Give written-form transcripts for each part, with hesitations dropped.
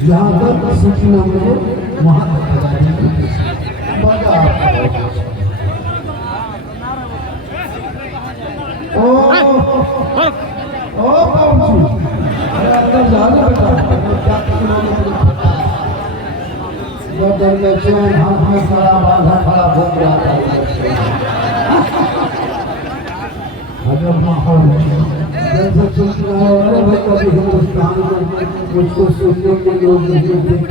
यहाँ तक सूची में मुझे वहाँ हिंदुस्तान में मुझको सुनने के लोग नहीं देख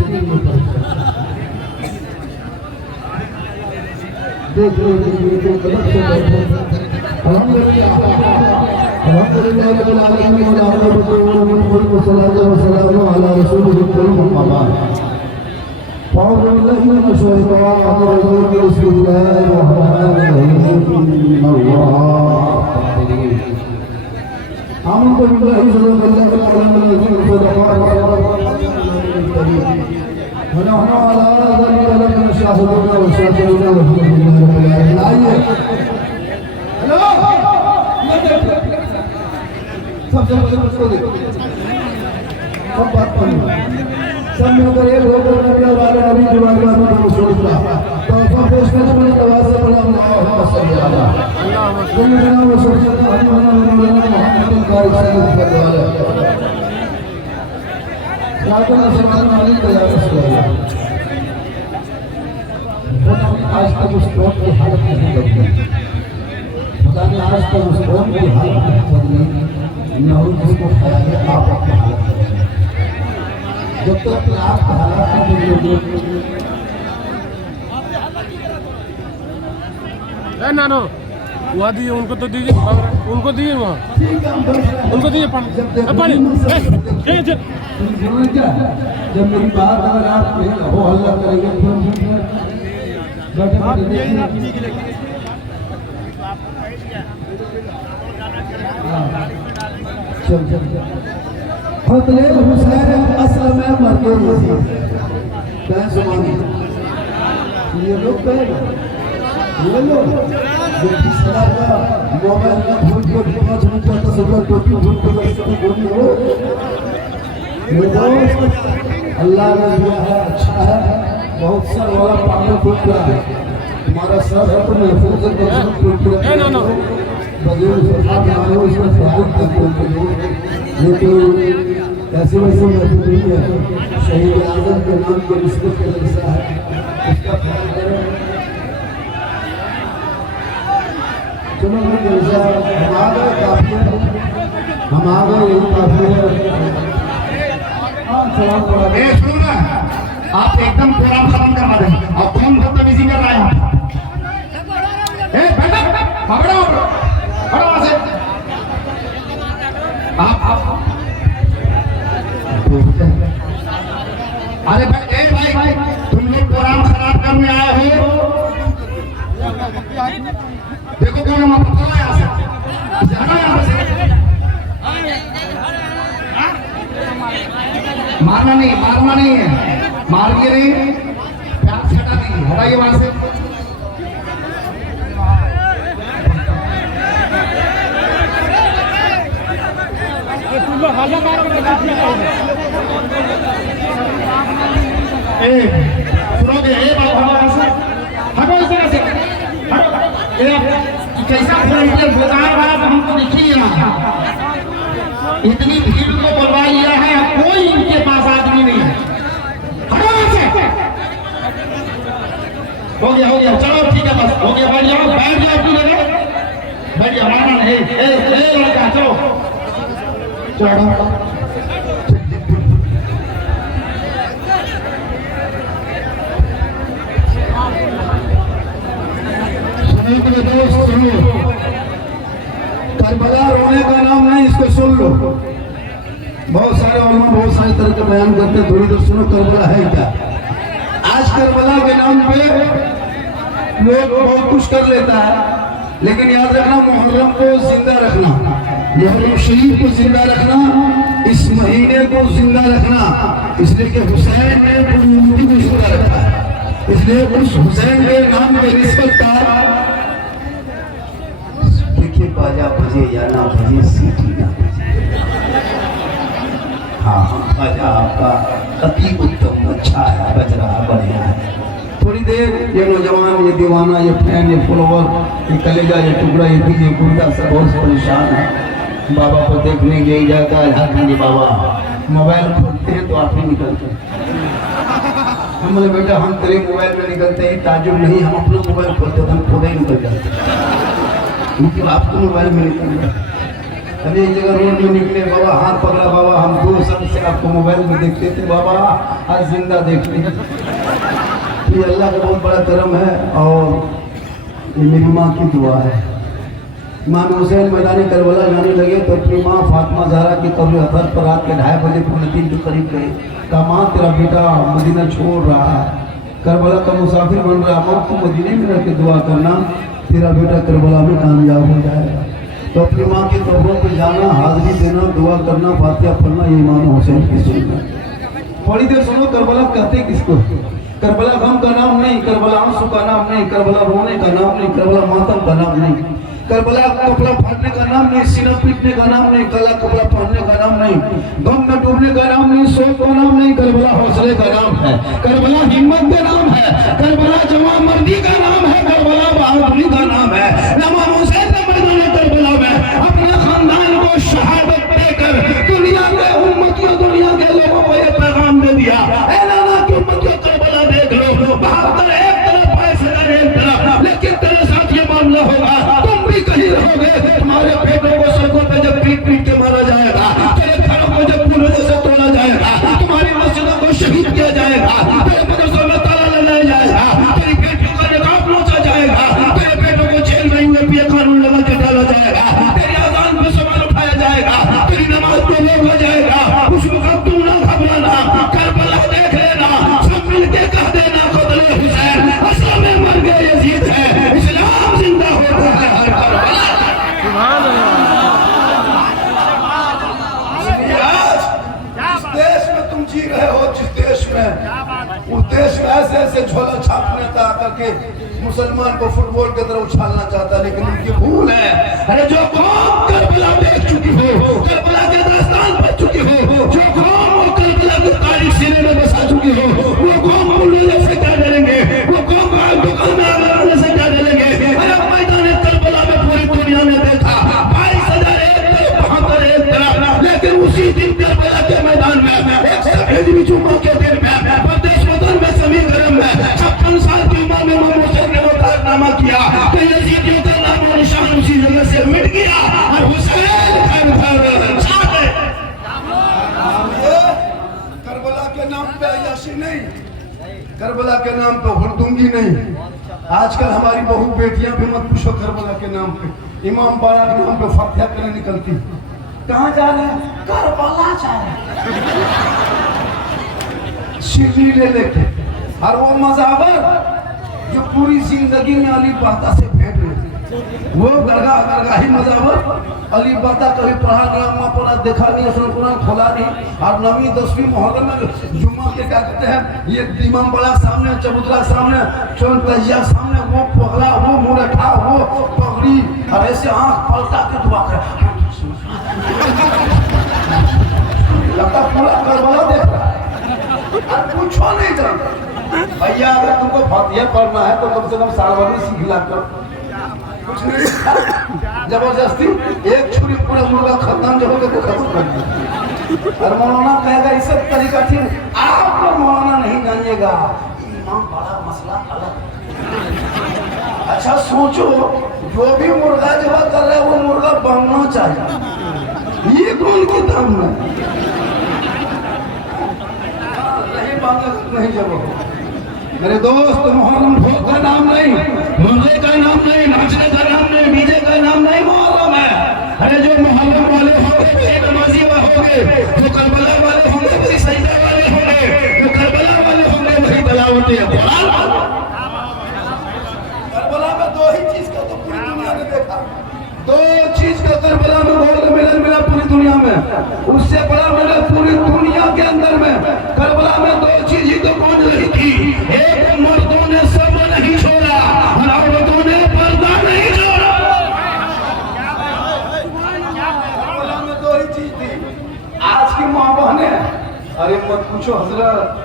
सब मिलकर एक होकर वाले नबी जुबान का सोचता तो सब देश में बड़ी आवाज से बोला अल्लाह सल्लल्लाहु अलैहि वसल्लम वो सोचता हम मोहम्मद का इस्तेमाल करने वाले राजा सलमान अली तैयार किया आज तक उस कौम की हालत नहीं बदली खुदा ने आज तक उस कौम की हालत नहीं बदली न उसको ख्याल है आप अपनी हालत जब तक आप हालात नानो वहाँ दिए उनको तो दीजिए उनको दिए वहाँ उनको दिए पानी जब मेरी बात अगर आप हो हल्ला करेंगे फतले हुसैन असलम मरकज़ ये लोग कहेगा ये लोग जो किस तरह का मोबाइल का भूल को 5 मिनट का तस्वीर टोपी भूल को बोली हो ये दोस्त अल्लाह ने दिया है अच्छा है बहुत सर वाला पागल टूट रहा है हमारा सर है तो महफूज है टूट रहा है बजूर सरकार मानो इसमें ख्याल करते हैं लेकिन ऐसे वैसे महफूज नहीं है शहीद आज़म के नाम के निस्बत का जलसा है उसका ख्याल करें चलो मैं जलसा हम आ गए काफी यही काफी है आप एकदम प्रोग्राम खत्म करवा दें और कौन बदतमीजी कर रहा है आप अरे भाई तुम लोग प्रोग्राम खराब करने आए हो देखो कौन यहाँ से मारना नहीं है मारिए नहीं प्यार से हटा दीजिए हटाइए वहां से सुनोगे कैसा बेकार बात हमको देखिए इतनी भीड़ को बुलवा लिया है कोई इनके पास आदमी नहीं है हो गया चलो ठीक है बस हो गया बैठ जाओ तू लगे बैठ जाओ मारना नहीं लड़का चलो चढ़ो करबला रोने का नाम नहीं इसको सुन लो बहुत सारे उलमा बहुत सारे तरह के बयान करते थोड़ी देर सुनो करबला है क्या करबला के नाम पे लोग बहुत कुछ कर लेता है, लेकिन याद रखना मुहर्रम को जिंदा रखना, मुहर्रम शरीफ को जिंदा रखना, इस महीने को जिंदा रखना, इसलिए कि हुसैन ने मूर्ति को जिंदा रखा है। इसलिए उस हुसैन के नाम के निस्बत का देखिए बाजा बजे या ना बजे, सीटी ना बजे, हाँ बाजा आपका अति उत्तम अच्छा है, बज रहा बढ़िया है। थोड़ी देर ये नौजवान, ये दीवाना, ये फैन, ये फॉलोवर, ये कलेजा, ये टुकड़ा, ये दिल, ये गुर्दा सब बहुत परेशान है। बाबा को देखने के लिए जाता है, झारखंडी बाबा मोबाइल खोलते हैं तो आप ही निकलते हैं। हम बोले बेटा हम तेरे मोबाइल में निकलते हैं, ताजुब नहीं, हम अपना मोबाइल खोलते तो हम खुद ही निकल जाते हैं, क्योंकि आपको मोबाइल में निकल जाए। अभी एक जगह रोड में निकले, बाबा हाथ पकड़ा, बाबा हम 2 साल से आपको मोबाइल में देखते थे, बाबा आज जिंदा देखते हैं। ये अल्लाह का बहुत बड़ा करम है और ये मेरी माँ की दुआ है। इमाम हुसैन मैदान करबला जाने लगे तो अपनी माँ फातिमा ज़हरा की कब्र अतर पर रात के 2:30 बजे 3 के करीब गए। कहा माँ तेरा बेटा मदीना छोड़ रहा है, करबला का मुसाफिर बन रहा, माँ तू मदीने में रह के दुआ करना, तेरा बेटा करबला में कामयाब हो जाएगा। तो अपनी माँ की कब्रों पर जाना, हाजिरी देना, दुआ करना, फातिहा पढ़ना, ये इमाम हुसैन की सुन्नत है। थोड़ी देर सुनो, करबला कहते किसको? करबला गम का नाम नहीं, करबला आंसू का नाम नहीं, करबला रोने का नाम नहीं, करबला मातम का नाम नहीं, करबला कपड़ा फाड़ने का नाम नहीं, सीना पीटने का नाम नहीं, काला कपड़ा पहनने का नाम नहीं, गम में डूबने का नाम नहीं, शोक का नाम नहीं, करबला हौसले का नाम है, करबला हिम्मत का नाम है, करबला जवान मर्दी का नाम है, करबला बहादुरी का नाम है। इमाम हुसैन ने मैदान करबला में अपने खानदान को शहादत देकर दुनिया के उम्मतियों, दुनिया के लोगों को ये पैगाम दे दिया, ऐ नाना की उम्मतियों, करबला देख लो, बहादुर एक तरफ, फैसला एक तरफ, लेकिन तेरे साथ ये मामला होगा, कहीं रहोगे, तुम्हारे बेटों को सड़कों पे जब पीट पीट के मारा जाएगा, तेरे घरों को जब पूरे से तोड़ा जाएगा, तुम्हारी मस्जिदों को शहीद किया जाएगा, तेरे मदरसों में ताला लगाया जाएगा, तेरी बेटियों का निकाब नोचा जाएगा, तेरे बेटों को जेल में यूएपीए कानून लगा के डाला जाएगा, तेरी आजान पे सवाल उठाया जाएगा, तेरी नमाज पे लोग हो जाएगा, उस वक्त तुम ना घबराना, करबला देख लेना, सब मिलके कह देना कत्ल हुसैन असल में मर गए यजीद है, इस्लाम जिंदा होता है। जी रहे हो जिस देश में, उस देश में ऐसे ऐसे झोला छापने का करके मुसलमान को फुटबॉल की तरह उछालना चाहता, लेकिन उनकी भूल है। अरे जो कौम करबला देख चुकी हो, करबला के दास्तान पढ़ चुकी हो, जो कौम वो करबला की तारीख सीने में बसा चुकी हो, वो कौम उल्लू से क्या डरेंगे, वो कौम दुकान में आग लगाने से क्या डरेंगे। अरे मैदान करबला में पूरी दुनिया ने देखा 22,000 एक तरफ, 72 एक तरफ, लेकिन उसी दिन करबला के मैदान में जुम्मा के दिन में प्रदेश वतन में सभी गरम में 56 साल की उम्र में इमाम हुसैन ने मुतारनामा किया कि यजीदियों का नाम और निशान उसी जगह से मिट गया और हुसैन घर छा गए। करबला के नाम पे अय्याशी नहीं, करबला के नाम पे हुड़दुंगी नहीं। आजकल हमारी बहु बेटियां भी मत पूछो करबला के नाम पे, इमाम बाड़ा के नाम पे फातिहा करने निकलती। कहाँ जा रहे हैं? करबला जा रहे हैं, शिरनी ले लेके। और वो मज़ाबर जो पूरी जिंदगी में अली बाता से भेंट हुए, वो गरगाही मज़ाबर अली बाता कभी पढ़ा नहीं, अम्मा पढ़ा देखा नहीं, उसने कुरान खोला नहीं। और 9वीं 10वीं मुहर्रम में जुम्मा के क्या कहते हैं, ये इमाम बड़ा सामने, चबूतरा सामने, चौन तजिया सामने, वो पगला, वो मुरठा, वो पगड़ी, और ऐसे आँख पलटा के दुआ करे, लगता पूरा करबला देख रहा है, कुछ नहीं जानता। भैया अगर तुमको फातिहा पढ़ना है तो कम से कम साल भर में सीख ला कर, कुछ नहीं जबरदस्ती एक छुरी पूरा मुर्गा खत्म जो होगा तो खत्म कर दिया। और मौलाना कहेगा इस तरीका ठीक, आपको मौलाना नहीं जानिएगा, इमाम बड़ा मसला अलग। अच्छा सोचो, जो भी मुर्गा जब कर रहा है वो मुर्गा बनना चाहिए, ये कौन की दाम है? नहीं जब मेरे दोस्त, मुहर्रम भोग का नाम नहीं, मुर्गे का नाम नहीं, नाचने का नाम नहीं, डीजे का नाम नहीं, मुहर्रम है। अरे जो मुहर्रम वाले होंगे वही नमाजी होंगे, जो करबला वाले होंगे वही सजदा वाले होंगे, जो करबला वाले होंगे वही बला होती है बोला। करबला में दो ही चीज का तो पूरी दुनिया ने देखा, दो चीज का करबला में बहुत मिलन मिला पूरी दुनिया में, उससे बड़ा मिलन पूरी दुनिया के अंदर में। करबला में दो चीज ही तो कौन रही थी, एक मर्दों ने सब नहीं छोड़ा और औरतों ने पर्दा नहीं छोड़ा। करबला में दो ही चीज थी। आज की माँ बहने अरे मत पूछो हजरत,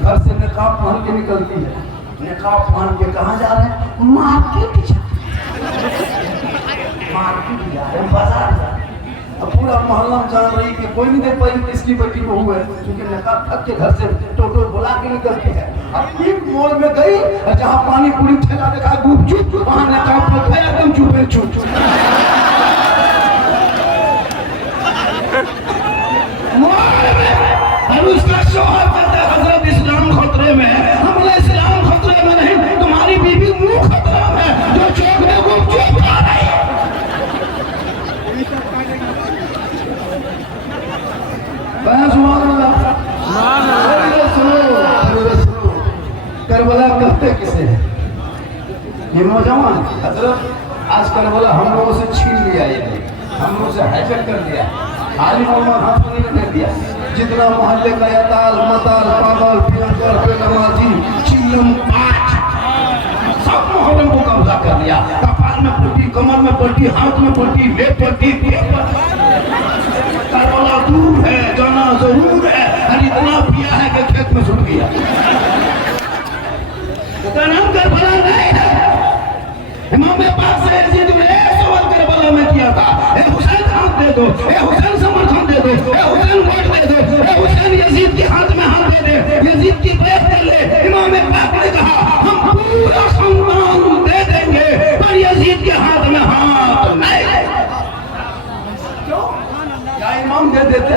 घर से निकाब पहन के निकलती है, निकाब पहन के कहाँ जा रहे हैं, मार्केट जा मार्केट जा रहे हैं, बाजार जा रहे हैं। अब पूरा मोहल्ला जान रही कि कोई नहीं देख पाई किसकी बेटी को हुआ है, क्योंकि निकाब थक के घर से टोटो बुला के निकलती है। अब एक मोड़ में गई और जहाँ पानी पूरी ठेला देखा गुपचुप, वहाँ निकाब पर गया एकदम चुपे चुप। और उसका शौहर कहता है हजरत इस्लाम खतरे में है। हमने इस्लाम खतरे में नहीं, तुम्हारी बीवी मुंह खतरा में जो चौक में गुपचुप खा रही है। सुनो, करबला कहते किसे है, ये नौजवान हजरत आज करबला हम लोगों से छीन लिया, ये हम लोगों से हाईजैक कर दिया, आली मोहम्मद हाथ में नहीं कर दिया। जितना मोहल्ले का यताल मताल पागल प्रियंकर बेनमाजी चिल्लम पाठ सब मोहल्ले को कब्जा कर लिया। कपाल में पट्टी, कमर में पट्टी, हाथ में पट्टी, ले पट्टी, करबला दूर है, जाना जरूर है, और इतना पिया है कि खेत में सुट गया। उसका नाम करबला नहीं है। इमाम पाक से यजीद ने एक सवाल करबला में किया था, ए हुसैन हाथ दे दो, ए हुसैन समर्थन दे दो, ए हुसैन वोट दे दो, ए हुसैन यजीद के हाथ में हाथ दे दे, यजीद की बैत कर ले। इमाम पाक ने कहा हम पूरा सम्मान दे देंगे पर यजीद के हाथ में हाथ नहीं। क्यों? क्या इमाम दे देते,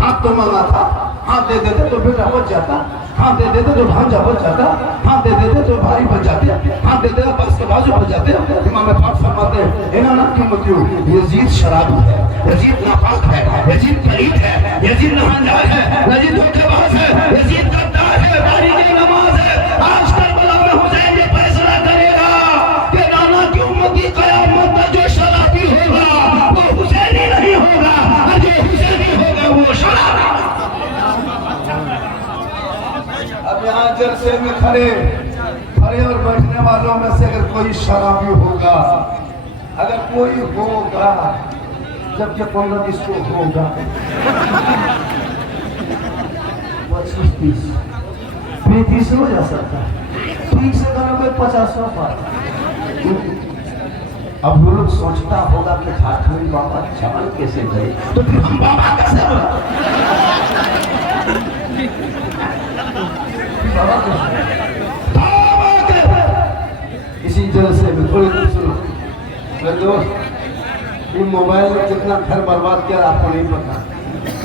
हाथ तो मांगा था, हाथ दे देते तो बेटा बच जाता, हाथ दे देते तो भांजा बच जाता, हाथ दे देते तो भाई बच जाते, हाथ दे देते बस के बाजू बच जाते। इमाम पाक फरमाते हैं इन्हें ना क्यों मत लो, यजीद शराबी है, यजीद नापाक है, यजीद पलीत है, यजीद नहानजार है, यजीद धोखेबाज है, यजीद गद्दार है, तारीक़ नमाज है। आज करबला में हुसैन ये फैसला करेगा कि नाना की उम्मत की क़यामत में जो शराबी होगा वो हुसैनी नहीं होगा, और जो हुसैनी होगा वो शराबी। अब यहाँ जलसे में खड़े और बैठने वालों में से अगर कोई शराबी होगा, अगर कोई होगा, जब जब 15 को होगा 25-30 35 हो जा सकता है, ठीक से करोगे 50 पार। अब वो लोग सोचता होगा कि झारखंड बाबा जवान कैसे गए, तो फिर हम बाबा कैसे इसी जलसे में थोड़ी देर सुनो मेरे दोस्त, ये मोबाइल में कितना घर बर्बाद किया आपको नहीं पता।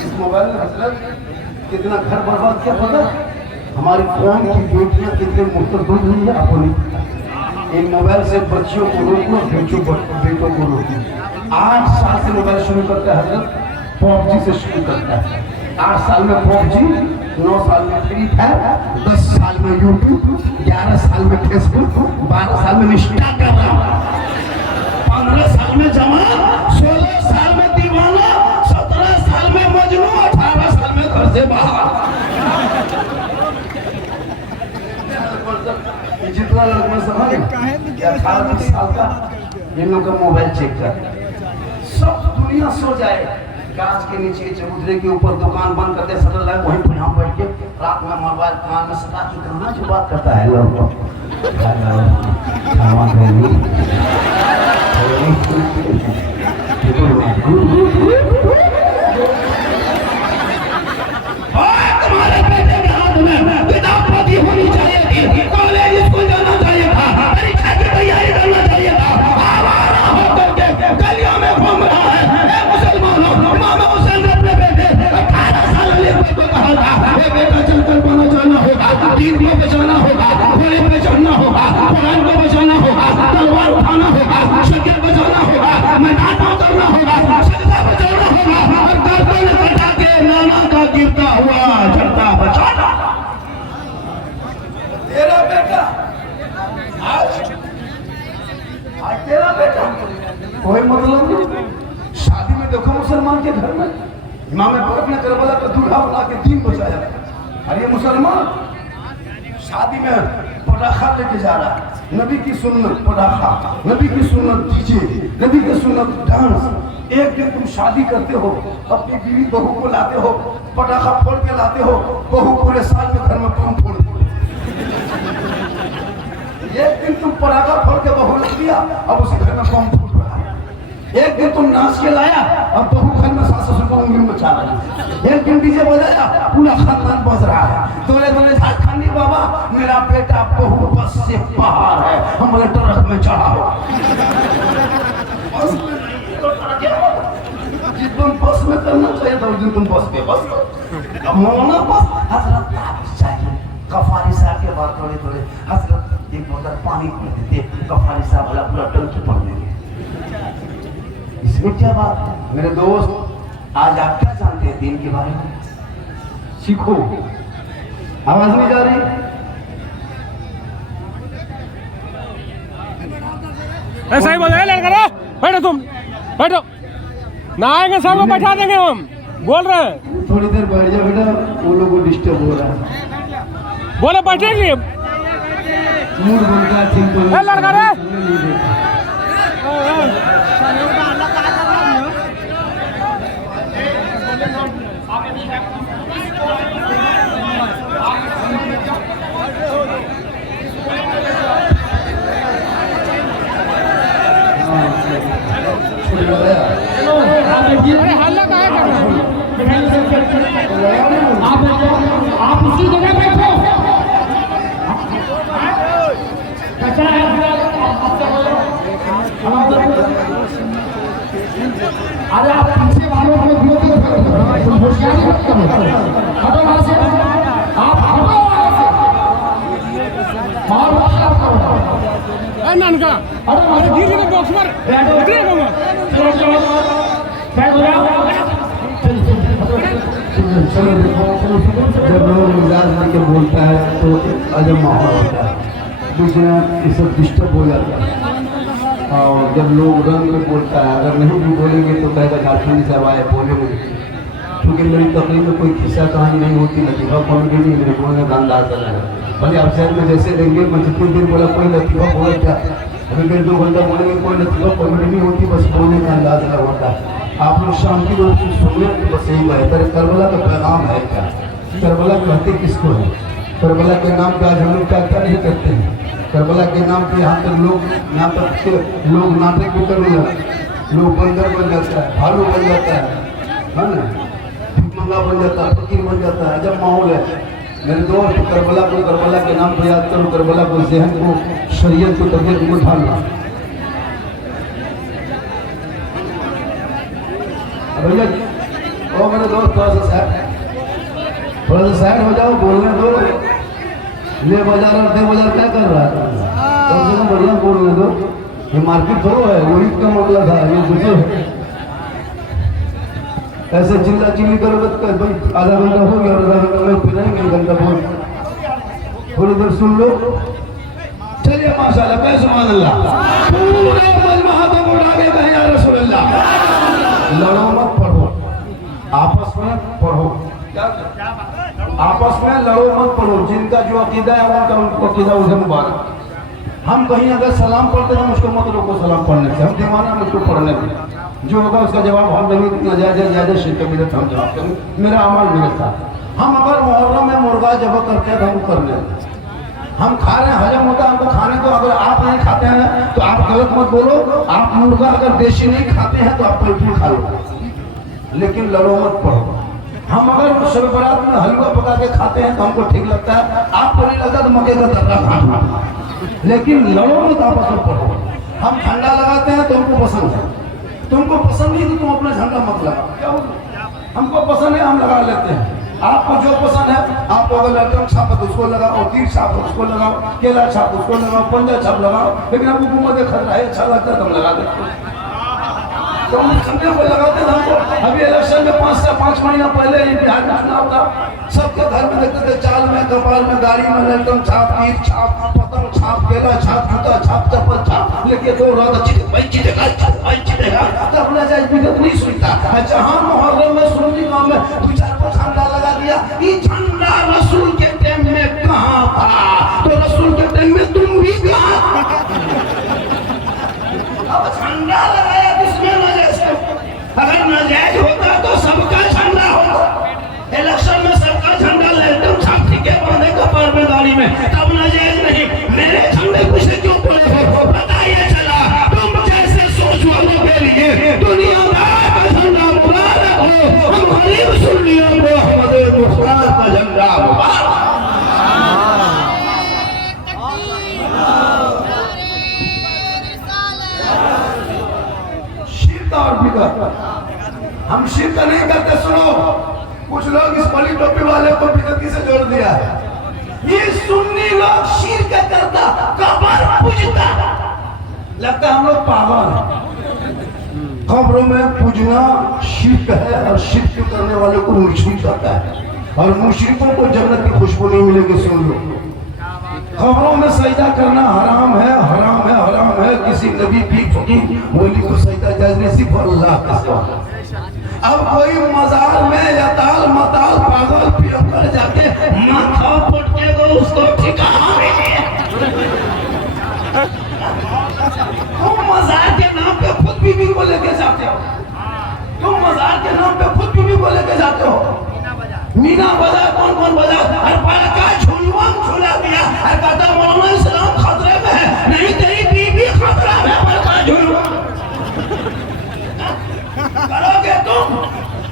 इस मोबाइल में हजरत कितना घर बर्बाद किया पता, हमारी कौम की बेटियां कितने मुर्तद हुई हुई है आपको नहीं पता। इन मोबाइल से बच्चियों को रोको, बेटों को रोको। 8 साल से मोबाइल शुरू करता है हजरत, पबजी से शुरू करता है। 8 साल में पबजी, 9 साल में फ्री फायर, 10 साल में यूट्यूब, 11 साल में फेसबुक, 12 साल में इंस्टाग्राम, 15 साल में जवान, 16 साल में दीवाना, 17 साल में मजनू, 18 साल में घर से बाहर। जितना लोग में समझ 18-20 साल का इन लोग का मोबाइल चेक कर, सब दुनिया सो जाए, गाछ के नीचे चबूतरे के ऊपर दुकान बंद करते शटर लगा, वहीं पर हम बैठ के रात में मोबाइल कान में सदा चुकाना जो बात करता है लोग तुम्हारे बेटे के हाथ में किताब पढ़ी होनी चाहिए थी, कॉलेज स्कूल जाना चाहिए था, परीक्षा की तैयारी करना चाहिए था। आवारा होकर के गलियों में घूम रहा है। मुसलमानों, इमाम हुसैन ने अपने बेटे 18 साल वाले को कहा था, ये बेटा चलकर बना जाना होगा, दीन को बचाना होगा, घोड़े पे चढ़ना होगा, कुरान को बचाना होगा, तलवार उठाना होगा, शकील बचाना होगा, मैदान में उतरना होगा, सजदा बचाना होगा और गर्दन बेटा आज आज तेरा बेटा कोई मतलब नहीं। शादी में देखो मुसलमान के घर में इमाम पाक ने करबला का दूल्हा बना के दीन बचाया। अरे मुसलमान शादी में पटाखा लेके जा रहा है, नबी की सुन्नत पटाखा, नबी की सुन्नत डीजे, नबी की सुन्नत डांस। एक दिन तुम शादी करते हो, अपनी बीवी बहू को लाते हो, पटाखा फोड़ के लाते हो, बहू पूरे साल में घर में बम फोड़ दो। एक दिन तुम पटाखा फोड़ के बहू रख दिया, अब उसी घर में बम फूट रहा है। एक दिन तुम नाच के लाया, अब बहू घर में सास ससुर को उंगली मचा रही है। एक दिन डीजे बजाया, पूरा खानदान बज रहा है। दोले दोले झारखंडी बाबा, मेरा बेटा बहू बस से बाहर है, हम ट्रक में चढ़ा हो। जिस दिन बस में करना चाहिए था उस दिन तुम बस पे बस करो। अब मौना बस हजरत ताबीज चाहिए। कफारी साहब के बाद थोड़े थोड़े हजरत एक बोतल पानी पी देते, कफारी साहब वाला पूरा टंकी पड़ देंगे। इसमें क्या बात है मेरे दोस्त? आज आप क्या जानते हैं दीन के बारे में? सीखो। आवाज नहीं जा रही? ऐसा ही बोला लड़का रे, बैठो तुम, बैठो ना आएंगे सबको बैठा देंगे हम, बोल रहे हैं। थोड़ी देर बैठ जाओ बेटा, वो लोग को डिस्टर्ब हो रहा है। बोले बैठेंगे मूड बनता है ठीक तो लड़का रे। अरे हल्ला काहे कर रहे हो? आप उसी जगह बैठो। अरे आप पीछे वालों को होशियारी मत करो, हटो वहां से, आप हटो वहां से, और नानका अरे धीरे धीरे बॉक्स पर बैठिए बाबा। जब लोग मिजाज लेके बोलता है तो अजब माहौल होता है, दूसरे ये सब डिस्टर्ब हो जाता है। और जब लोग रंग में बोलता है, अगर नहीं भी बोलेंगे तो कहेगा झारखंडी साहब आए बोले मुझे, क्योंकि मेरी तकलीफ में कोई किस्सा कहानी नहीं होती, लतीफ़ा कॉमेडी नहीं, मेरे बोलने का अंदाज अलग है। भले आप शहर में जैसे देंगे, मैं जितनी देर बोला कोई लतीफ़ा बोला क्या, अभी मेरे 2 घंटा बोलेंगे कोई लतीफ़ा कॉमेडी नहीं होती, बस बोलने का अंदाज अलग होता है। आप लोग शांति रूप से सुनिए तो बस यही बेहतर है। करबला का पैगाम है क्या? करबला कहते किसको है? करबला के नाम पे आज हम लोग क्या क्या नहीं करते हैं। करबला के नाम पे यहाँ तक लोग नाटक भी करने लगते हैं, लोग बंदर बन जाता है, भालू बन जाता है ना, भिखमंगा बन जाता है, फकीर बन जाता है। जब माहौल है मेरे दोस्त, करबला को करबला के नाम पे याद करो, करबला को जहन को, शरीयत को, तबीयत को ढालना। भैया ओ मेरे दोस्त थोड़ा सा साइड हो जाओ, बोलने दो। ले बाजार और दे बाजार क्या कर रहा है? तो बढ़िया बोलने दो। ये मार्केट थोड़ा है, वही का मामला था, ये दूसरे ऐसे चिल्ला चिल्ली करोगे तो भाई आधा घंटा हो गया, आधा घंटा में फिर रहेंगे, घंटा बोल थोड़ी देर सुन लो। चलिए माशाल्लाह, कह सुभान अल्लाह। पूरे मजमा हाथों को उठा के कहें या रसूल अल्लाह। लड़ो मत, पढ़ो, आपस में पढ़ो। आपस में लड़ो मत, पढ़ो। जिनका जो अकीदा है उनका अकीदा उसे मुबारक। हम कहीं अगर सलाम पढ़ते हैं उसको मत रोको सलाम पढ़ने से, हम दीवाना में उसको पढ़ने में जो होगा उसका जवाब हम देंगे, कितना ज्यादा शिरक बिदअत हम जवाब देंगे। मेरा अमल मेरे साथ। हम अगर मुहर्रम में मुर्गा जब करते हैं तो हम कर लें, हम खा रहे हैं, हजम होता है हमको खाने को। अगर आप नहीं खाते हैं तो आप गलत मत बोलो। आप मुर्गा अगर देशी नहीं खाते हैं तो आप पोल्ट्री खा लो, लेकिन लड़ो मत, पढ़ो। हम अगर शब बारात में हलवा पका के खाते हैं तो हमको ठीक लगता है, आपको नहीं लगता तो मक्के का तर्रा खाना, लेकिन लड़ो मत, आपस में पढ़ो। हम झंडा लगाते हैं तो हमको पसंद है, तुमको पसंद नहीं तो तुम अपना झंडा मत लगाओ। क्या हमको पसंद है हम लगा लेते हैं, आपको जो पसंद है, आपको अगर लटकन छाप है तो उसको लगाओ, तीर छाप है उसको लगाओ, केला छाप उसको लगाओ, पंजा छाप लगाओ, लेकिन आपको हुकूमत खतरा है, अच्छा लगता है तो हम लगा देते हैं। तो हम झंडे को लगाते थे हमको। अभी इलेक्शन में 5 महीना पहले ये बिहार में चुनाव था, सबके घर में देखते थे चाल में, कपाल में, गाड़ी में ललटन छाप, ईट छाप, पतंग छाप, केला छाप, जूता छाप, चप्पल छाप लेके दो रात जीतेगा। तब ना जाए बिगत नहीं सुनता। जहाँ मुहर्रम में सुन्नी गाँव में 2-4 झंडा लगा दिया। ये झंडा रसूल के टाइम में कहाँ था? तो रसूल के टाइम में तुम भी कहाँ? अब झंडा लगाया किसमें नाजायज? अगर नाजायज होता तो सबका झंडा होता। इलेक्शन में सबका झंडा लेते छाती के बांधे कपार में दाढ़ी में, तब नाजायज नहीं। मेरे झंडे कुछ क्यों बोले हो? पता ये चला तुम जैसे सोच वालों के लिए दुनियादार का झंडा मुबारक हो। हम गरीब सुन्नियों को अहमद मुख्तार का झंडा मुबारक। और बिगत हम शिरक नहीं करते। सुनो, कुछ लोग इस बड़ी टोपी वाले को बिगती से जोड़ दिया है। ये सुन्नी लोग शिरक करता, कब्र पूजता, लगता है हम लोग पागल हैं। कब्रों में पूजना शिरक है और शिरक करने वाले को मुशरिक कहता है। और मुशरिकों को जन्नत की खुशबू नहीं मिलेगी। सुन लो, कब्रों में सजदा करना हराम है, हराम है, हराम है। किसी नबी की वली को सजदा जायज नहीं, सिर्फ अल्लाह का सिवा। अब कोई मजार में या ताल मताल पागल पियो कर जाके माथा पटकेगा, उसको ठिकाना नहीं। तुम मजार के नाम पे खुद बीबी को लेके जाते हो। तुम मजार के नाम पे खुद बीबी को लेके जाते हो। मीना बजा कौन बजा? हर पाला का झुलवा झुला दिया। हर कहता मौलाना इस्लाम खतरे में है। नहीं, तेरी बीबी खतरा में है। पर का झुलवा करोगे तुम?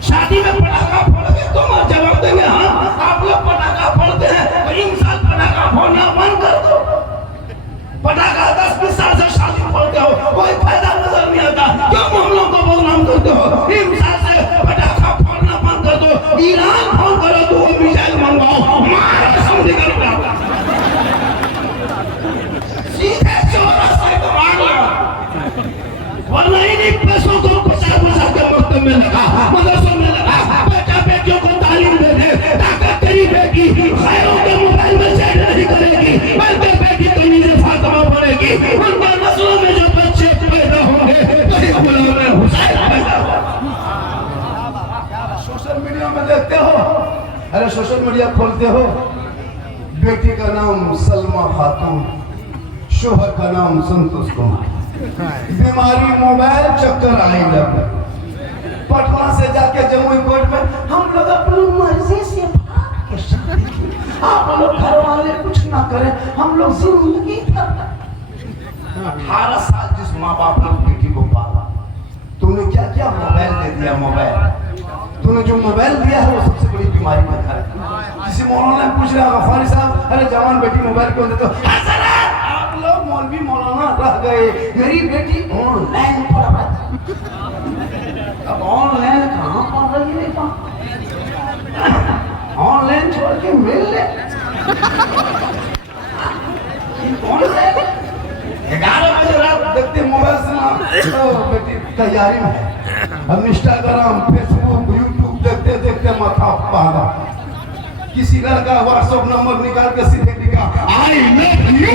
शादी में पटाखा फोड़ोगे तुम और जवाब देंगे हाँ आप लोग पटाखा फोड़ते हैं। तो इन साल पटाखा फोड़ना बंद कर दो। पटाखा 10-20 साल से शादी फोड़ते हो, कोई फायदा नजर नहीं आता। क्यों हम लोग को बदनाम करते हो? इन साल से पटाखा फोड़ना बंद कर दो। ईरान फोन करो तो वो मिसाइल मंगवाओ, समझ कर सीधे चौरास्ते को मार लो। वरना इन्हीं पैसों को बचा के मकतब में लगा, मदरसों में लगा। बेटा बेटियों को तालीम दे दे ताकि तेरी बेटी खैरों के मोबाइल में चैट नहीं करेगी, बल्कि बेटी कमीज़ फातिमा पढ़ेगी। उनके नस्लों में जो बच्चे पैदा होंगे वही गुलाम हुसैन पैदा होगा। सोशल मीडिया में देखते हो, अरे सोशल मीडिया खोलते हो, बेटी का नाम सलमा खातून, शोहर का नाम संतोष कुमार, बीमारी मोबाइल, चक्कर आई लग। पटना से जाके जमुई कोर्ट में हम लोग अपनी मर्जी से भाग के शादी की। आप लोग घर वाले कुछ ना करें, हम लोग जिंदगी भर 18 साल जिस माँ बाप ने बेटी को पाला, तुमने क्या क्या मोबाइल दे दिया। मोबाइल तूने जो मोबाइल दिया है वो सबसे बड़ी बीमारी का घर है। किसी मौलाना पूछ रहा गफारी साहब, अरे जवान बेटी मोबाइल क्यों देते हो? आप लोग मौलवी मौलाना रह गए, मेरी बेटी ऑनलाइन पढ़ रही। अब ऑनलाइन कहाँ पढ़ रही है? ऑनलाइन छोड़ के मिल ले। ऑनलाइन 11 बजे रात देखते मोबाइल से ना, तो बेटी तैयारी में है। अब इंस्टाग्राम, फेसबुक, यूट्यूब देखते देखते माथा पागल। किसी लड़का व्हाट्सएप नंबर निकाल के सीधे लिखा आई लव यू,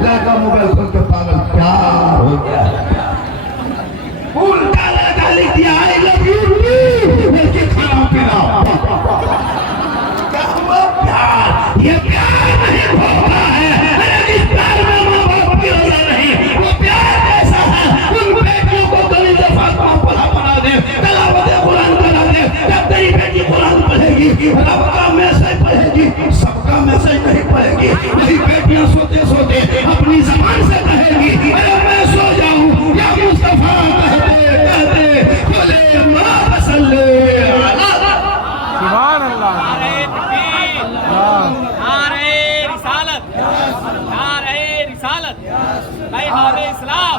लड़का मोबाइल खोल के पागल। प्यार हो गया, उल्टा लड़का लिख दिया आई लव यू बल्कि खाना पीना। क्या हुआ? प्यार। ये प्यार नहीं होता है। अरे जिस प्यार में माँ बाप की रजा नहीं, वो प्यार कैसा है? उन बेटियों को कलीज़े फातिमा बना दे, तलावत कुरान करा दे। जब तेरी बेटी कुरान पढ़ेगी, रब का मैसेज पढ़ेगी, सबका मैसेज नहीं पढ़ेगी। वही बेटियां सोते सोते अपनी ज़बान से कहेगी अरे मैं सो जाऊं या मुस्तफा कहते बोले माँ सल्ले सुभान अल्लाह। नारे रिसालत, नारे रिसालत, नारे इस्लाम।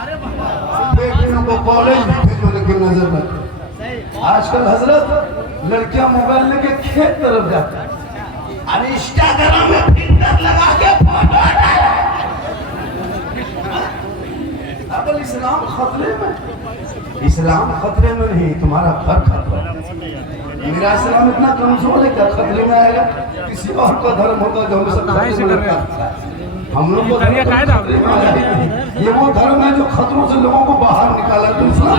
बेटियों को कॉलेज भी भेजो लेकिन नजर रखो। आजकल हजरत लड़कियां मोबाइल लेके खेत तरफ जाती है और इंस्टाग्राम में फिल्टर लगा के फोटो डाल। अब इस्लाम खतरे में। इस्लाम खतरे में नहीं, तुम्हारा घर खतरा है। मेरा इस्लाम इतना कमजोर है क्या खतरे में आएगा? किसी और का धर्म होगा जो हमें सब खतरे में रखता है। हम लोग को तरिया काहे ना आपने? ये वो धर्म है जो खतरों से लोगों को बाहर निकाला। तो इस्लाम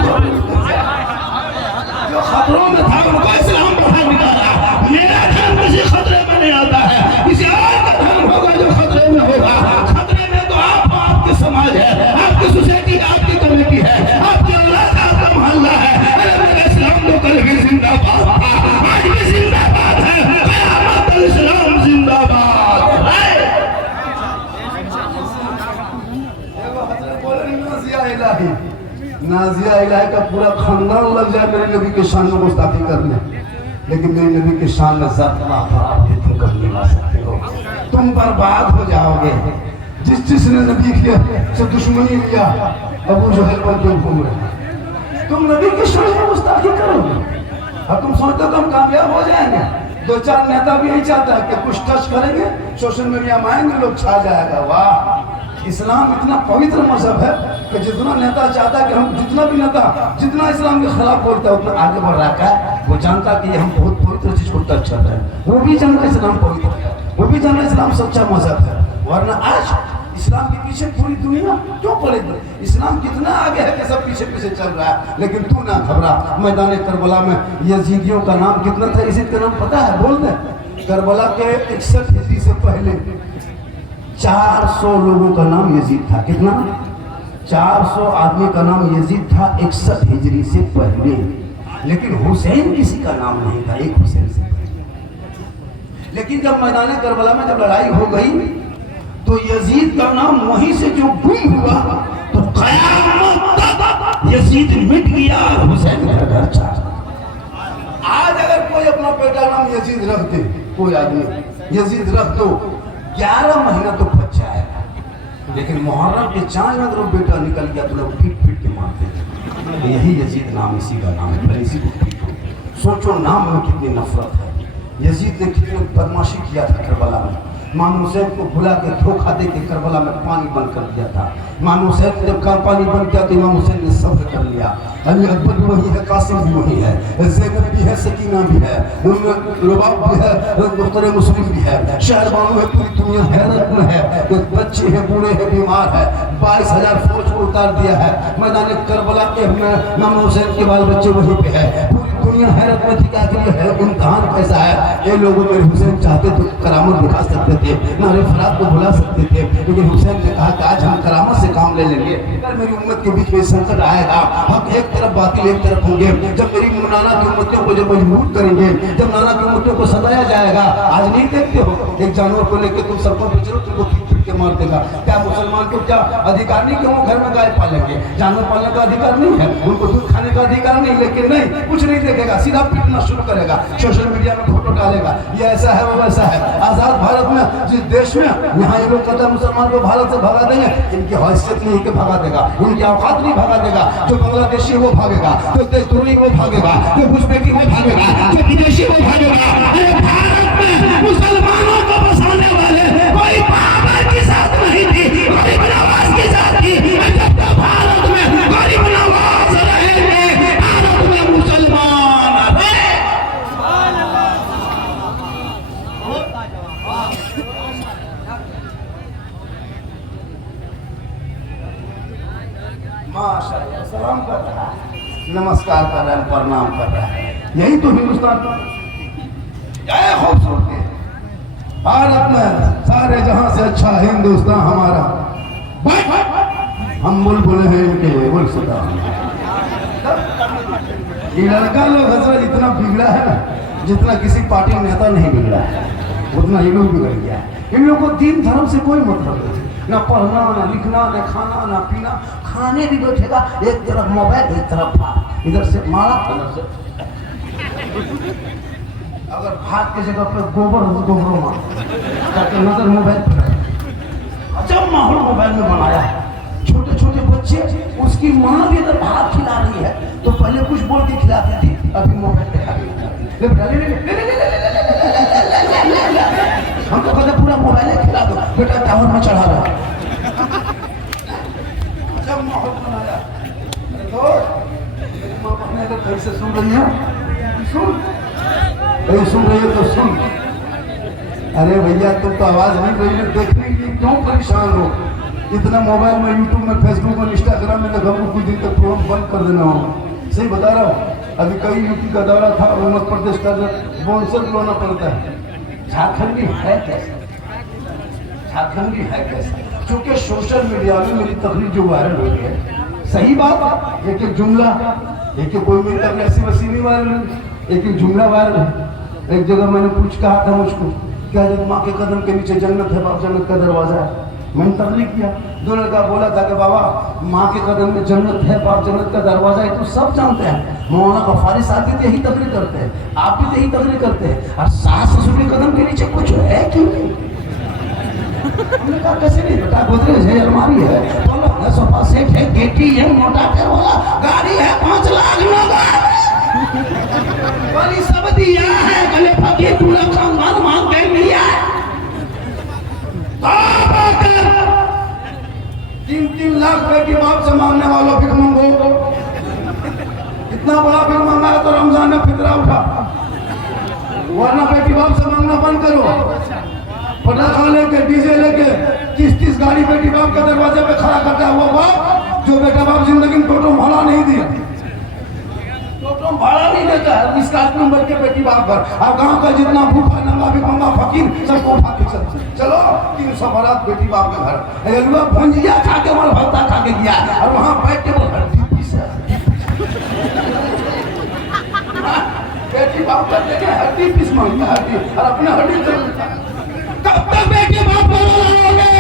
जो खतरों में था उनको इस्लाम बाहर निकाला। मेरा धर्म किसी खतरे में नहीं आता है, किसी और का धर्म होगा जो खतरे में होगा। खतरे में तो आप, आपके समाज है, आपकी सोसाइटी, आपकी कम्युनिटी है, आपकी औलाद, आपका मोहल्ला है। अरे मेरा इस्लाम तो कल भी जिंदाबाद, आज भी जिंदाबाद है, क़यामत तक इस्लाम जिंदाबाद है। नाजिया इलाही का पूरा खानदान लग जाए मेरे नबी के शान में गुस्ताखी करने, लेकिन मेरे नबी के शान में तुम कर नहीं ला सकते हो। तुम बर्बाद हो जाओगे। जिसने नबी के से दुश्मनी लिया अबू जहल पर क्यों घूम रहे? तुम नबी के शान में गुस्ताखी करोगे और तुम सोचते हो तुम कामयाब हो जाएंगे। दो चार नेता भी यही चाहता है कि कुछ टच करेंगे, सोशल मीडिया में आएंगे, लोग छा जाएगा। वाह, इस्लाम इतना पवित्र मजहब है कि जितना नेता चाहता है कि हम जितना भी नेता जितना इस्लाम के खिलाफ बोलता है उतना आगे बढ़ रहा है। वो जानता कि हम बहुत पवित्र चीज को टच कर रहे हैं। वो भी जानता इस्लाम पवित्र है, वो भी जानता इस्लाम सच्चा मजहब है। वरना आज इस्लाम के पीछे पूरी दुनिया क्यों पड़ेगी? इस्लाम कितना आगे है कि सब पीछे पीछे चल रहा है। लेकिन तू ना घबरा। मैदान करबला में यजीदियों का नाम कितना था? यजीद का नाम पता है? बोल दे। करबला के 61 हिजरी से पहले 400 लोगों का नाम यजीद था। कितना? 400 आदमी का नाम यजीद था 61 हिजरी से पहले। लेकिन हुसैन किसी का नाम नहीं था, एक हुसैन से पहले। लेकिन जब मैदान करबला में जब लड़ाई हो गई तो यजीद का नाम वहीं से जो गुम हुआ तो क़यामत तक यजीद मिट गया और हुसैन का घर चाह। आज अगर कोई अपना बेटा नाम यजीद रख दे, कोई आदमी यजीद रख दो, 11 महीना तो बच जाएगा। लेकिन मुहर्रम के चांद में अगर बेटा निकल गया तो लोग पीट पीट के मारते थे। यही यजीद नाम इसी का नाम है, इसी को पीटो। सोचो नाम में कितनी नफरत है। यजीद ने कितनी बदमाशी किया था करबला में। इमाम हुसैन को बुला के धोखा दे के करबला में पानी बंद कर दिया था। इमाम हुसैन ने जब पानी बंद किया तो इमाम हुसैन ने सब्र कर लिया। अली अकबर भी वही है, कासिम भी वही है, ज़ैनब भी है, सकीना भी है, रुबाब भी है, मुख्तर मुस्लिम भी है, शहरबानू है, पूरी दुनिया हैरत में है। बच्चे हैं, बूढ़े हैं, बीमार है। 22,000 फौज को उतार दिया है मैदान करबला के। इमाम हुसैन के बाल बच्चे वहीं पे है। पूरी दुनिया हैरत में थी कि आखिर ये इम्तिहान कैसा है। ये लोगों में हुसैन चाहते तो करामत दिखा सकते थे, नारे फरात को बुला सकते थे, लेकिन हुसैन ने कहा कि आज हम करामत से काम ले लेंगे। अगर मेरी उम्मत के बीच में संकट आएगा, हम एक तरफ बातिल एक तरफ होंगे। जब मेरी नाना की उम्मतों को जब मजबूत करेंगे, जब नाना की उम्मतों को सताया जाएगा। आज नहीं देखते हो एक जानवर को लेकर तुम सबको बिचरो, तुमको पीट पीट के मार देगा। क्या मुसलमान को क्या अधिकार नहीं कि वो घर में गाय पालेंगे? जानवर पालने का अधिकार नहीं है, उनको दूध खाने का अधिकार नहीं। लेकिन नहीं, कुछ नहीं देखेगा, सीधा पीटना शुरू करेगा, सोशल मीडिया में फोटो डालेगा, ये ऐसा है वो वैसा है। आजाद भारत में जिस देश में यहाँ ये लोग कहते हैं मुसलमान को भारत से भगा देंगे, इनकी हैसियत नहीं कि भगा देगा, इनकी औकात नहीं भगा देगा। जो बांग्लादेशी वो भागेगा, जो देशद्रोही वो भागेगा, जो घुसपैठी वो भागेगा, जो विदेशी वो भागेगा। अरे भारत में मुसलमानों को बसाने वाले कोई बाबर की साथ नहीं थी, गरीब नवाज की साथ थी। जब तक भारत में गरीब नवाज रहेंगे, भारत में मुसलमान रहे। माशाअल्लाह, सलाम कर रहा है, नमस्कार कर रहा है, प्रणाम कर रहा है। यही तो हिंदुस्तान क्या खूबसूरती है। भारत में सारे जहां से अच्छा हिंदुस्तान हमारा। हम बुलबुल हैं इनके बोल सकता। ये लड़का लोग हजरत इतना बिगड़ा है ना, जितना किसी पार्टी नेता नहीं बिगड़ा है, उतना ये लोग बिगड़ गया है। इन लोगों को दीन धर्म से कोई मतलब नहीं, ना पढ़ना, ना लिखना, ना खाना, ना पीना। खाने भी बैठेगा एक तरफ मोबाइल, एक तरफ भात, इधर से मारा, उधर से अगर भात की जगह पर गोबर मार, ताकि नजर मोबाइल पर रहे। जब माहौल मोबाइल में बनाया है, छोटे छोटे बच्चे, उसकी माँ भी अगर भात खिला रही है तो पहले कुछ बोल के खिलाती थी, अभी मोबाइल पे खा हम तो कहते पूरा मोबाइल खिला दो बेटा, टावर में चढ़ा रहा है। जब माहौल बनाया तो सुन रही है? सुन, नहीं सुन रही है तो सुन। अरे भैया तुम तो आवाज नहीं रही है, देखने के लिए क्यों परेशान हो? इतना मोबाइल में, यूट्यूब में, फेसबुक में, इंस्टाग्राम में लगा कुछ दिन तक तुरंत बंद कर देना होगा। सही बता रहा हूँ। अभी कई यूपी का दौरा था, उत्तर प्रदेश का बोनसर बुलाना पड़ता है। झारखंडी है कैसा? झारखंडी है कैसा? क्योंकि सोशल मीडिया में मेरी तकरीर जो वायरल हो गई है, सही बात, एक एक जुमला, एक एक कोई मिलकर ऐसी वैसी नहीं वायरल, एक एक जुमला वायरल है। एक जगह मैंने पूछ कहा था मुझको, क्या जब माँ के कदम के नीचे जन्नत है, बाप जन्नत का दरवाजा है? मैंने तकलीफ किया। दो लड़का बोला था कि बाबा माँ के कदम में जन्नत है, बाप जन्नत का दरवाजा है, तो सब जानते हैं। मौलाना गफारी साहब भी यही तकरीर करते हैं, आप भी यही तकरीर करते हैं। और सास ससुर के कदम के नीचे कुछ है क्यों नहीं? हमने कहा कैसे नहीं बेटा, गोदरेज है, अलमारी है, पलंग है, सोफा सेट है, गेटी है, मोटा टायर वाला गाड़ी है, 5 लाख लोग वाली सब दिया है, गले फकीर पूरा खानदान मांग कर लिया है। 3-3 लाख बेटी बाप से मांगने वालों फिर मंगो। इतना बड़ा फिर मांगा है तो रमजान में फितरा उठा, वरना बेटी बाप से मांगना बंद करो। पटाखा लेके, डीजे लेके 30-30 गाड़ी बेटी बाप के दरवाजे पे खड़ा करता हुआ बाप, जो बेटा बाप जिंदगी में टोटो भाड़ा नहीं दिया, टोटो भाड़ा नहीं देता है, स्कॉर्पियो में बैठ के बेटी बाप पर। और गांव का जितना भूखा नंगा भिखमंगा फकीर सबको उठा के चलो 300 बारात बेटी बाप के घर। एलुआ भुंजिया खा के और भत्ता खा के गया, और वहां बैठ के वो हड्डी पीस बेटी बाप करते क्या हड्डी पीस मांगता, हड्डी, और अपने हड्डी कब तक बेटे बाप बोलोगे?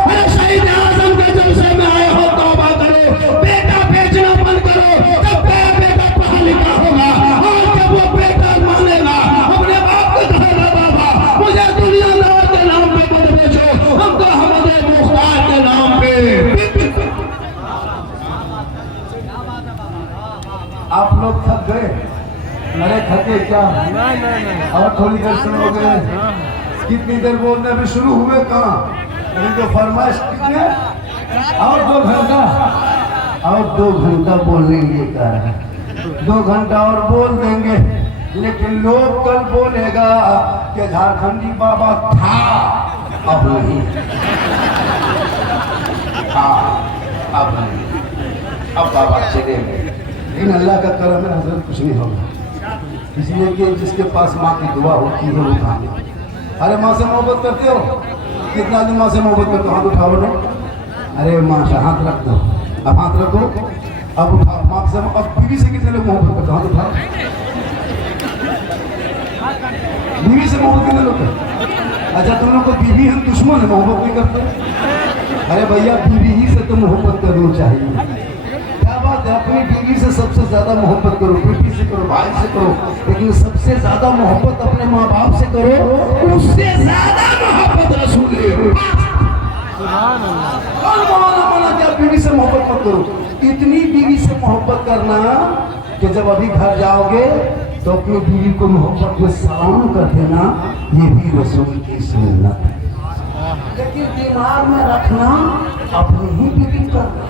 अरे शहीद आजम के जलसे में आए हो, तौबा करो, बेटा बेचना बंद करो, तब बेटा पढ़ा लिखा होगा। और जब वो बेटा मानेगा, अपने बाप को कहेगा बाबा मुझे दुनियादार के नाम पे मत बेचो, हम तो हमारे मुख्तार के नाम पे। आप लोग थक गए? अरे थके क्या? और थोड़ी देर सुनोगे? कितनी देर बोलने भी शुरू हुए कहाँ? जो फरमाइश कितने? और 2 घंटा, और 2 घंटा बोलने के लिए कह रहे हैं। 2 घंटा और बोल देंगे, लेकिन लोग कल बोलेगा कि झारखंडी बाबा था, अब नहीं था, अब नहीं, अब बाबा चले गए। लेकिन अल्लाह का करम है, हजरत कुछ नहीं होगा, इसलिए कि जिसके पास माँ की दुआ होती है वो खाने। अरे माँ से मोहब्बत करते हो? कितना आदमी माँ से मोहब्बत करते हो? हाथ उठाओ लो। अरे माँ से हाथ रख दो, अब हाथ रखो, अब उठाओ। माँ से, अब बीवी से कितने लोग मोहब्बत करते हो? हाथ उठाओ। बीवी से मोहब्बत कितने लोग करते? अच्छा तुम लोग को बीवी हम दुश्मन है, मोहब्बत नहीं करते? अरे भैया बीवी ही से तो मोहब्बत करनी चाहिए। अपनी बीवी से सबसे ज्यादा मोहब्बत करो, बेटी से करो, भाई से करो, लेकिन सबसे ज्यादा मोहब्बत अपने माँ बाप से करो, उससे ज्यादा मोहब्बत रसूल माना क्या बीवी से मोहब्बत मत करो। इतनी बीवी से मोहब्बत करना कि जब अभी घर जाओगे तो अपनी बीवी को मोहब्बत में सलाम कर देना, ये भी रसूल की सुन्नत है। लेकिन दिमाग में रखना अपनी ही बीवी करना,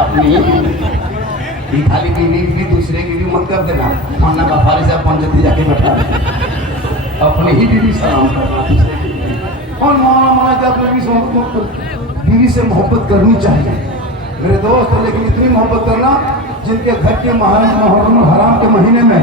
अपनी खाली बीवी दूसरे की भी मत कर देना। माना गफारी साहब पंचायती जाके बैठा, अपने ही बीवी सलाम करना। और माना क्या बीवी से मोहब्बत करनी चाहिए मेरे दोस्त, लेकिन इतनी मोहब्बत करना जिनके घर के मुहर्रम हराम के महीने में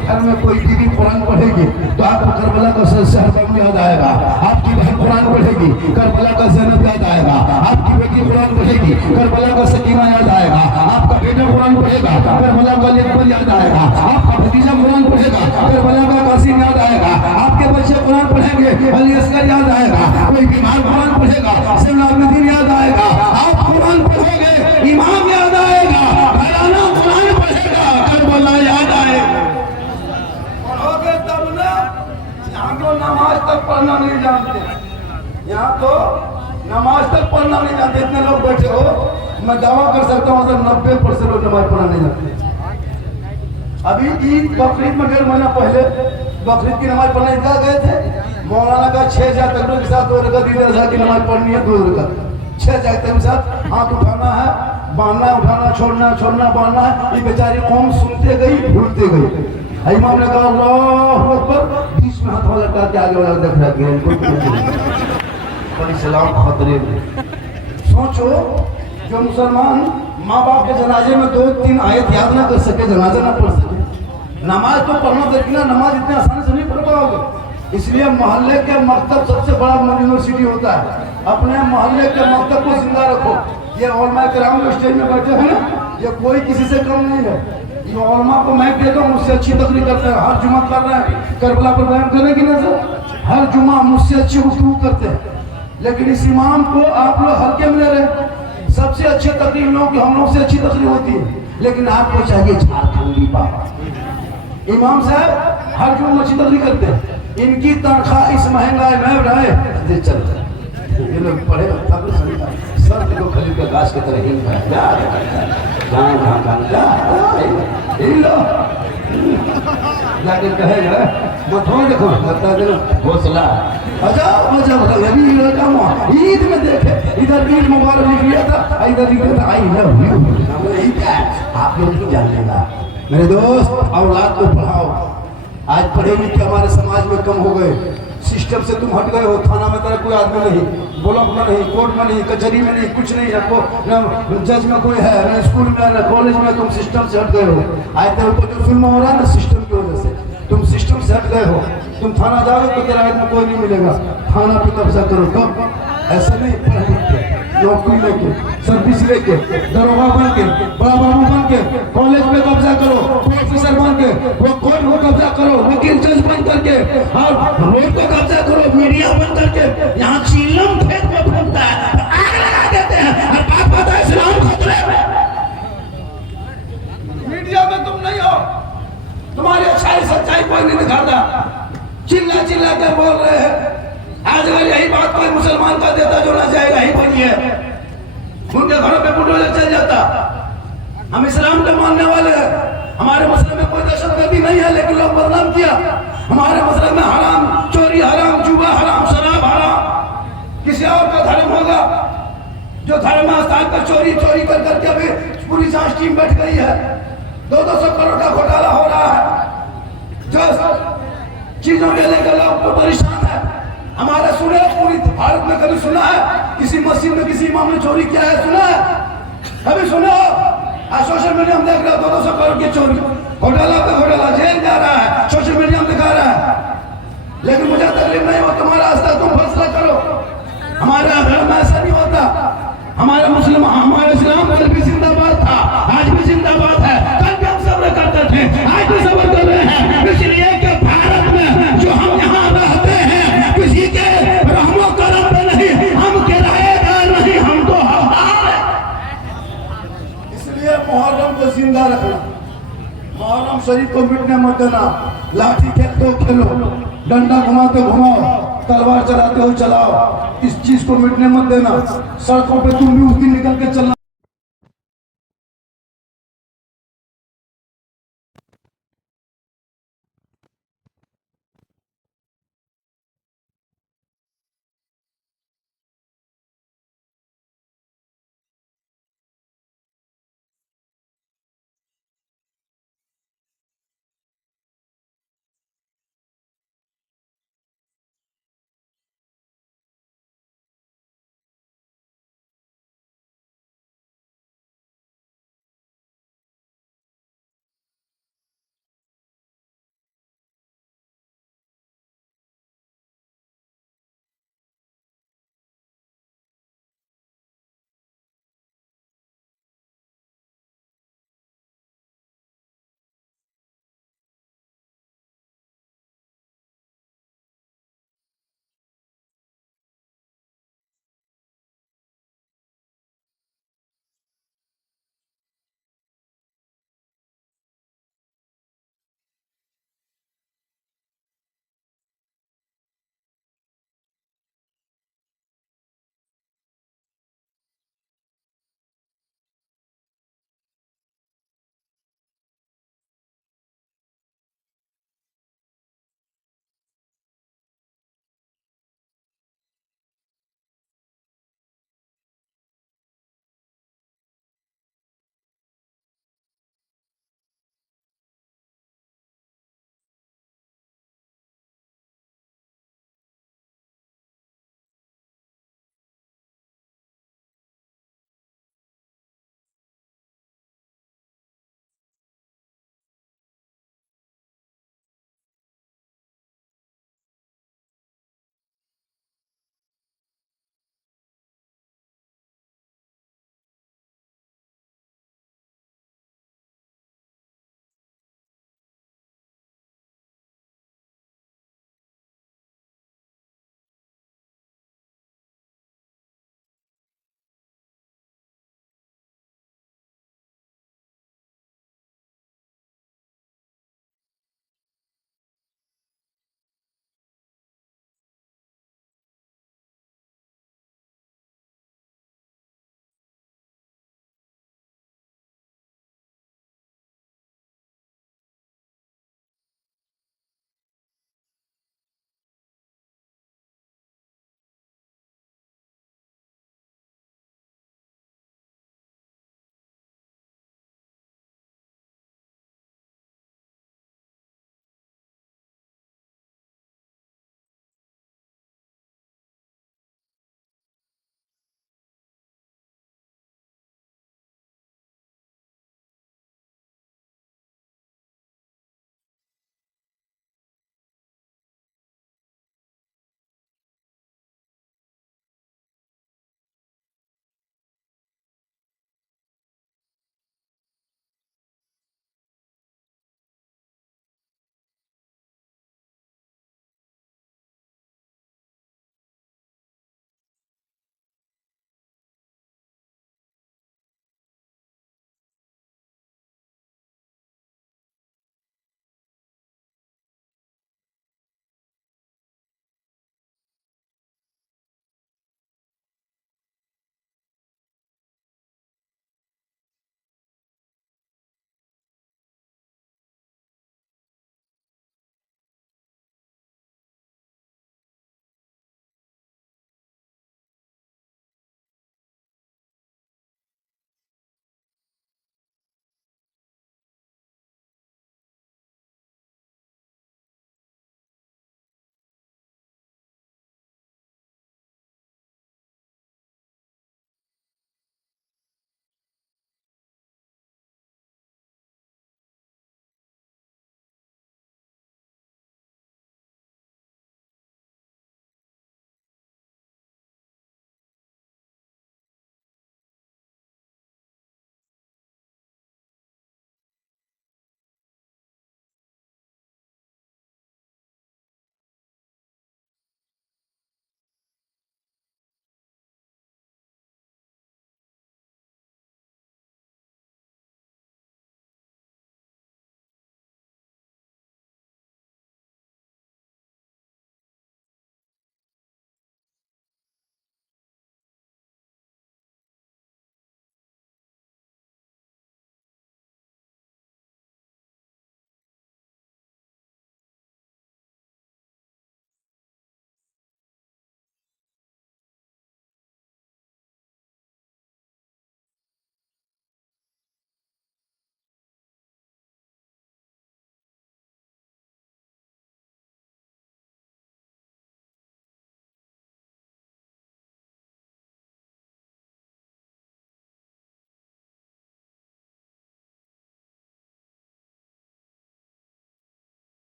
घर में कोई बीवी कुरान पढ़ेगी तो आपको करबला का शहर याद आएगा, आपकी बहन कुरान पढ़ेगी करबला का ज़ैनब याद आएगा, आपकी बेटी कुरान पढ़ेगी करबला का सकीना याद आएगा, आपका बेटा कुरान पढ़ेगा करबला का लिखबल याद आएगा, आपका भतीजा कुरान पढ़ेगा करबला का कासिम याद आएगा, आपके बच्चे कुरान पढ़ेंगे अली असगर याद आएगा, कोई बीमार कुरान पढ़ेगा सैयद याद आएगा, आप कुरान पढ़ोगे इमाम याद आएगा, घराना कुरान पढ़ेगा करबला याद आएगा। पढ़ोगे तब ना। यहाँ तो नमाज तक पढ़ना नहीं जानते, यहाँ तो नमाज तक पढ़ना नहीं जानते। इतने लोग बैठे हो, मैं दावा कर सकता हूँ 90% लोग नमाज पढ़ना नहीं जानते। अभी ईद बकरीद में 1.5 महीना पहले बकरीद की नमाज पढ़ने जा गए थे, मौलाना का 6 जातकों के साथ 2 रकात की नमाज पढ़नी है, 2 रकात 6 जातकों के साथ हाथ उठाना है, बांधना उठाना छोड़ना छोड़ना बांधना, ये बेचारी कौम सुनते गई भूलते गई। इमाम ने कहा अल्लाह अकबर, बीच में हाथ वाला लटका के आगे वाला देख रहा है पर इस्लाम खतरे में। सोचो जो मुसलमान माँ बाप के जनाजे में 2-3 आयत याद ना कर सके, जनाजा ना पढ़ सके, नमाज तो पढ़ना देखना, नमाज इतने आसानी से नहीं पढ़ पाओगे। इसलिए मोहल्ले के मकतब सबसे बड़ा यूनिवर्सिटी होता है। अपने मोहल्ले के मकतब को जिंदा रखो। ये उलमा किराम जो स्टेज में बैठे हैं ना, ये कोई किसी से कम नहीं है। ये उलमा को मैं देता हूँ, मुझसे अच्छी तकरीर करते हैं, हर जुमा कर रहे हैं, करबला पर बयान करने की नजर हर जुमा मुझसे अच्छी गुफ्तगू करते हैं। लेकिन इस इमाम को आप लोग हल्के में ले रहे। सबसे अच्छी तकरीर लोगों की हम लोग से अच्छी तकरीर होती है, लेकिन आपको चाहिए झारखंडी बाबा। इमाम साहब हर जुम्मे अच्छी तकरीर करते हैं, इनकी तनख्वाह इस महंगाई में रहे चल ये लोग पढ़े तब सर को खरीद के गाछ की तरह हिल जाके कहेगा मत हो देखो लगता है घोसला ईद में देखे, इधर ईद मुबारक लिख लिया था, इधर लिख लिया था आई लव यू। आप लोग क्यों जान लेगा मेरे दोस्त, औलाद को पढ़ाओ। आज पढ़े लिखे हमारे समाज में कम हो गए, सिस्टम से तुम हट गए हो। थाना में तेरा कोई आदमी नहीं, ब्लॉक में नहीं, कोर्ट में नहीं, कचहरी में नहीं, कुछ नहीं है, न जज में कोई है, न स्कूल में, न कॉलेज में, तुम सिस्टम से हट गए हो। आज तेरे ऊपर जो जुल्म हो रहा है ना सिस्टम की वजह से, तुम सिस्टम से हट गए हो। तुम थाना जाओगे तो तेरा आदमी कोई नहीं मिलेगा, थाना पे कब्जा करो। कब ऐसा नहीं, पढ़ लिख के नौकरी लेके सर्विस लेके दरोगा बन के बड़ा बाबू बन के कॉलेज में कब्जा करो, प्रोफेसर बन के वो कोर्ट को कब्जा करो, वकील जज बन करके और रोड को कब्जा करो, मीडिया बन करके यहाँ चीलम खेत में घूमता है, आग लगा देते हैं और बाप कहता है इस्लाम खतरे में। मीडिया में तुम नहीं हो, तुम्हारी अच्छाई सच्चाई कोई नहीं दिखाता, चिल्ला चिल्ला के बोल रहे हैं। आज अगर यही बात कोई मुसलमान का देता जो ना जाएगा ही बनी है, उनके घरों पे बुलडोजर चल जाता। हम इस्लाम के मानने वाले हैं, हमारे मसले में कोई दहशतगर्दी नहीं है, लेकिन लोग बदनाम किया। हमारे मसले में हराम चोरी हराम, जुआ हराम, शराब हराम। किसी और का धर्म होगा जो धर्म स्थान पर चोरी कर करके अभी पूरी जांच टीम बैठ गई है। 200 करोड़ का घोटाला हो रहा है, जो चीजों के लेकर लोग परेशान है। हमारा सुने पूरी भारत में कभी सुना है किसी मस्जिद में किसी इमाम ने चोरी किया है? सुना है? कभी सुना? आज सोशल मीडिया में देख रहे हो 200 करोड़ की चोरी, घोटाला पे घोटाला, जेल जा रहा है, सोशल मीडिया में दिखा रहा है। लेकिन मुझे तकलीफ नहीं हो, तुम्हारा रास्ता तुम फैसला करो। हमारा धर्म में ऐसा नहीं होता। हमारा मुस्लिम, हमारा इस्लाम कल भी जिंदाबाद था, आज भी जिंदाबाद है। कल भी हम सब्र करते थे, आज भी सब्र कर रहे हैं। इसलिए कि भारत में जो हम यहाँ रहते हैं किसी के रहमो करम पे नहीं, हम किराएदार नहीं, हमको हवाला है। इसलिए मुहर्रम को जिंदा रखना, मुहर्रम शरीफ को मिटने मत देना। लाठी खेलते हो खेलो, डंडा घुमाते घुमाओ, तलवार चलाते हो चलाओ, इस चीज को मिटने मत देना। सड़कों पे तुम भी उस दिन निकल के चलना।